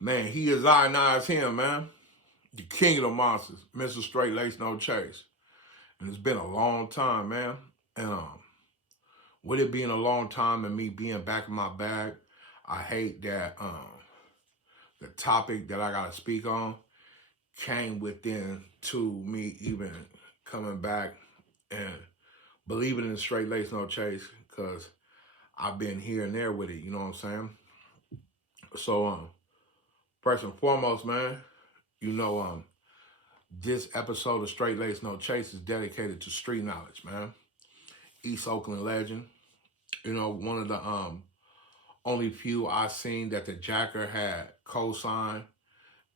Man, he is I, now it's him, man. The king of the monsters, Mr. Straight Lace No Chase. And it's been a long time, man. And with it being a long time and me being back in my bag, I hate that the topic that I gotta speak on came within to me even coming back and believing in Straight Lace No Chase, because I've been here and there with it, you know what I'm saying? So first and foremost, man, you know, this episode of Straight Lace No Chase is dedicated to street knowledge, man. East Oakland legend. You know, one of the only few I seen that the Jacker had co-signed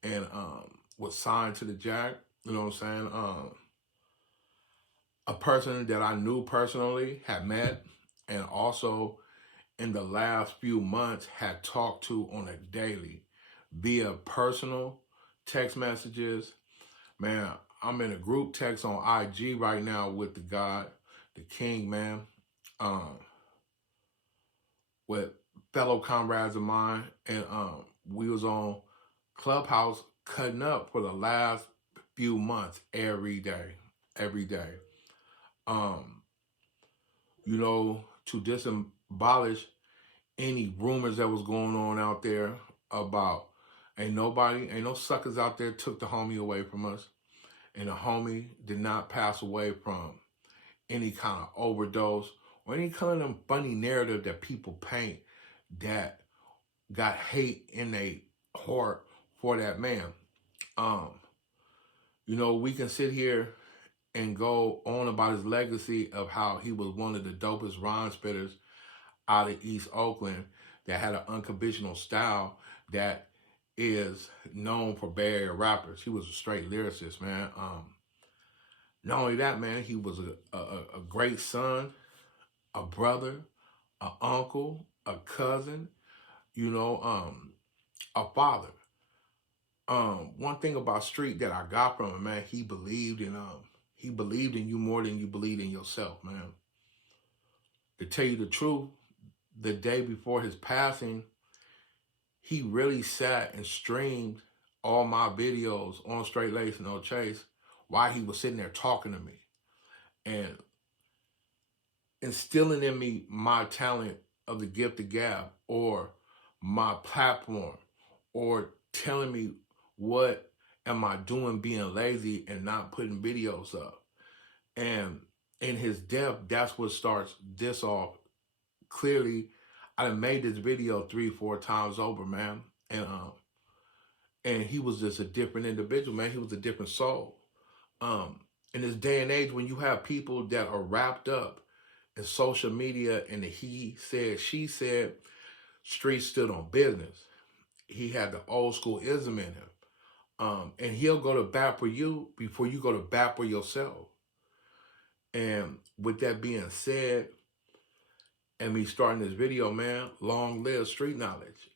and was signed to the Jack. You know what I'm saying? A person that I knew personally, had met, and also in the last few months had talked to on a daily via personal text messages. Man, I'm in a group text on IG right now with the God, the King, man, um, with fellow comrades of mine, and we was on Clubhouse cutting up for the last few months every day, every day. Um, you know, to disabolish any rumors that was going on out there about ain't no suckers out there took the homie away from us, and the homie did not pass away from any kind of overdose or any kind of them funny narrative that people paint that got hate in a heart for that man. Um, you know, we can sit here and go on about his legacy of how he was one of the dopest rhyme spitters out of East Oakland that had an unconventional style that is known for Bay Area rappers. He was a straight lyricist, man. Not only that, man, he was a great son, a brother, an uncle, a cousin, you know, a father. One thing about Street that I got from him, man, he believed in you more than you believed in yourself, man. To tell you the truth, the day before his passing, he really sat and streamed all my videos on Straight Lace No Chase while he was sitting there talking to me and instilling in me my talent of the gift of gab, or my platform, or telling me what am I doing being lazy and not putting videos up. And in his death, that's what starts this off. Clearly, I done made this video 3-4 times over, man. And he was just a different individual, man. He was a different soul. Um, in this day and age, when you have people that are wrapped up in social media and the he said, she said, Street stood on business. He had the old school ism in him. And he'll go to bat for you before you go to bat for yourself. And with that being said, and me starting this video, man, long live street knowledge.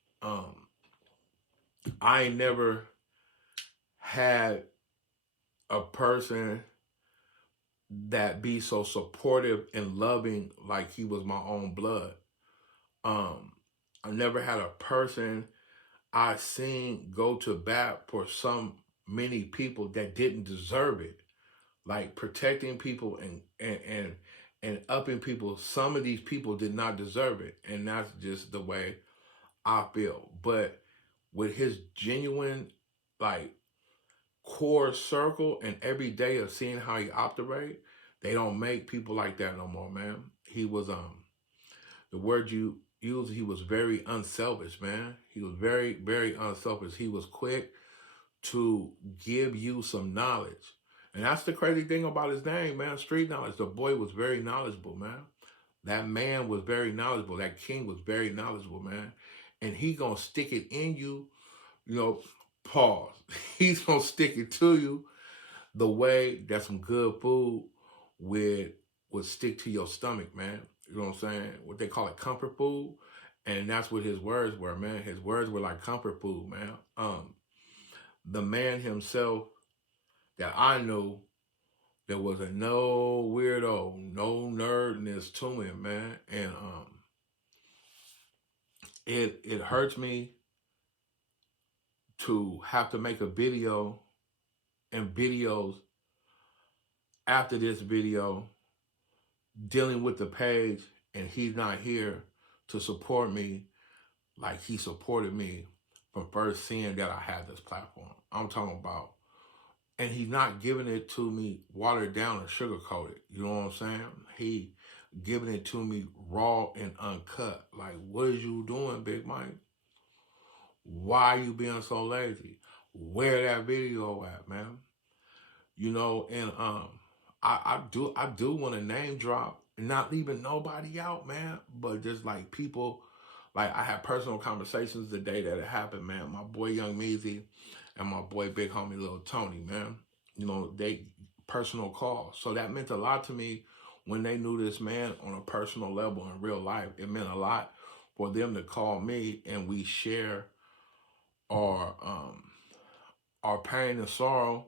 I ain't never had a person that be so supportive and loving like he was my own blood. I never had a person I seen go to bat for some many people that didn't deserve it. Like protecting people and upping people. Some of these people did not deserve it. And that's just the way I feel. But with his genuine, like, core circle and every day of seeing how he operate, they don't make people like that no more, man. He was the word you used, he was very unselfish, man. He was very, very unselfish. He was quick to give you some knowledge. And that's the crazy thing about his name, man. Street knowledge. The boy was very knowledgeable, man. That man was very knowledgeable. That king was very knowledgeable, man. And he gonna stick it in you, you know, pause. He's gonna stick it to you the way that some good food would stick to your stomach, man. You know what I'm saying? What they call it, comfort food. And that's what his words were, man. His words were like comfort food, man. The man himself that I knew, there was a no weirdo, no nerdness to him, man. And it hurts me to have to make a video and videos after this video dealing with the page, and he's not here to support me like he supported me from first seeing that I had this platform. I'm talking about, and he's not giving it to me watered down or sugar coated. You know what I'm saying? He giving it to me raw and uncut. Like, what is you doing, Big Mike? Why are you being so lazy? Where that video at, man? You know, and I do want to name drop and not leaving nobody out, man. But just like people, like I had personal conversations the day that it happened, man. My boy Young Meezy and my boy Big Homie Lil Tony, man. You know, they personal calls. So that meant a lot to me when they knew this man on a personal level in real life. It meant a lot for them to call me and we share our pain and sorrow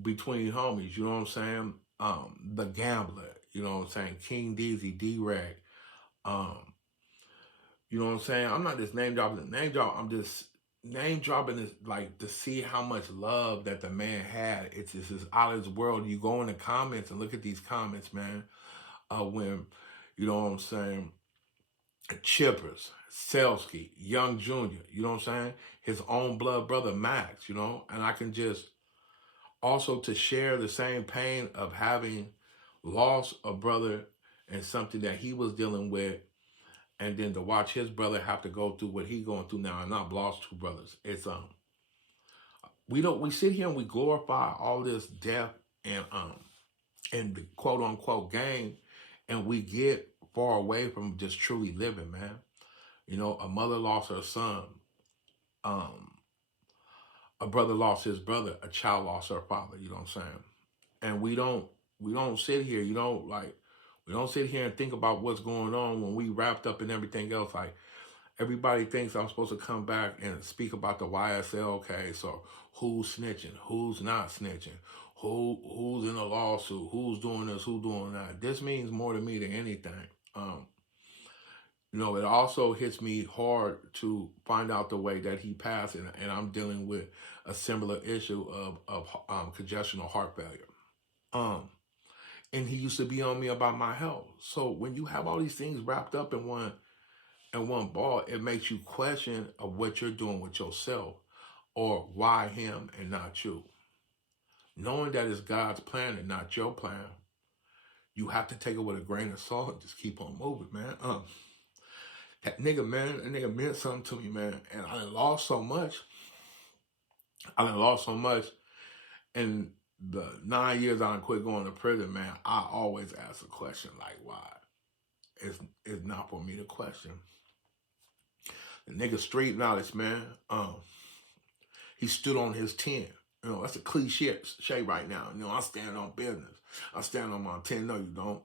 between homies, you know what I'm saying? The Gambler, you know what I'm saying? King Deezy, D-Rag, you know what I'm saying? I'm not just name dropping the name drop. I'm just name dropping this, like, to see how much love that the man had. It's just out of his world. You go in the comments and look at these comments, man. When, you know what I'm saying? Chippers, Selsky, Young Jr., you know what I'm saying? His own blood brother, Max, you know? And I can just also to share the same pain of having lost a brother and something that he was dealing with, and then to watch his brother have to go through what he's going through now. And I've lost two brothers. It's we sit here and we glorify all this death and the quote unquote game, and we get far away from just truly living, man. You know, a mother lost her son. A brother lost his brother. A child lost her father. You know what I'm saying? And we don't sit here, you know, like, we don't sit here and think about what's going on when we wrapped up in everything else. Like, everybody thinks I'm supposed to come back and speak about the YSL case, or who's snitching, who's not snitching, who's in a lawsuit, who's doing this, who's doing that. This means more to me than anything. You know, it also hits me hard to find out the way that he passed, and I'm dealing with a similar issue of congestional heart failure. And he used to be on me about my health. So when you have all these things wrapped up in one ball, it makes you question of what you're doing with yourself, or why him and not you. Knowing that it's God's plan and not your plan, you have to take it with a grain of salt and just keep on moving, man. That nigga, man, that nigga meant something to me, man. And I done lost so much. And the 9 years I done quit going to prison, man, I always ask a question like, why? It's not for me to question. The nigga street knowledge, man. He stood on his 10. You know, that's a cliche right now. You know, I stand on business. I stand on my 10. No, you don't.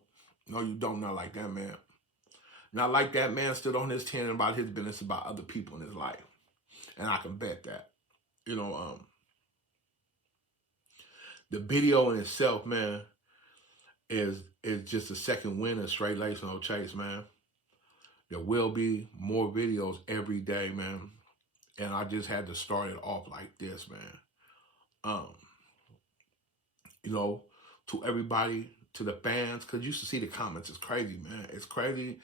No, you don't. Not like that, man. Not like that man stood on his 10 about his business, about other people in his life. And I can bet that. You know, the video in itself, man, is just a second win of Straight Lace No Chase, man. There will be more videos every day, man. And I just had to start it off like this, man. You know, to everybody, to the fans, because you used to see the comments. It's crazy, man. It's crazy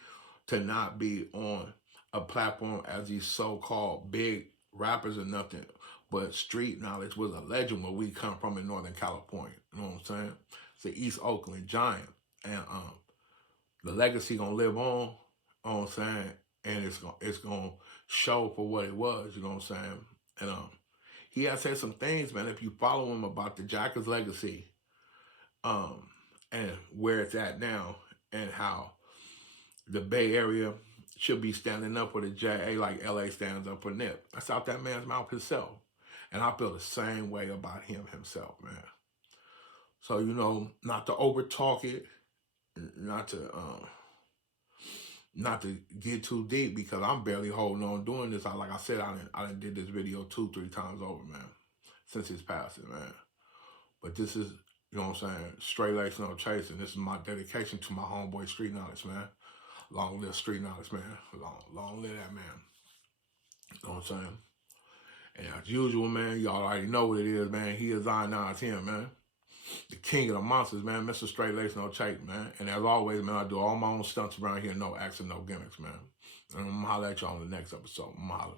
to not be on a platform as these so-called big rappers or nothing, but Street Knowledge was a legend where we come from in Northern California. You know what I'm saying? It's the East Oakland Giant. And the legacy gonna live on, you know what I'm saying? And it's gonna show for what it was, you know what I'm saying? And he has said some things, man, if you follow him, about the Jackers legacy, and where it's at now, and how the Bay Area should be standing up for the JA like LA stands up for Nip. That's out that man's mouth himself. And I feel the same way about him himself, man. So, you know, not to over talk it, not to get too deep, because I'm barely holding on doing this. Like I said, I done did this video 2-3 times over, man, since his passing, man. But this is, you know what I'm saying, Straight Lace No Chase, and this is my dedication to my homeboy Street Knowledge, man. Long live Street Knowledge, man. Long live that man. You know what I'm saying? And as usual, man, y'all already know what it is, man. He is Zion 910, man. The king of the monsters, man. Mr. Straight Lace No Chape, man. And as always, man, I do all my own stunts around here. No acts and no gimmicks, man. And I'm going to holler at y'all on the next episode. I'm holler.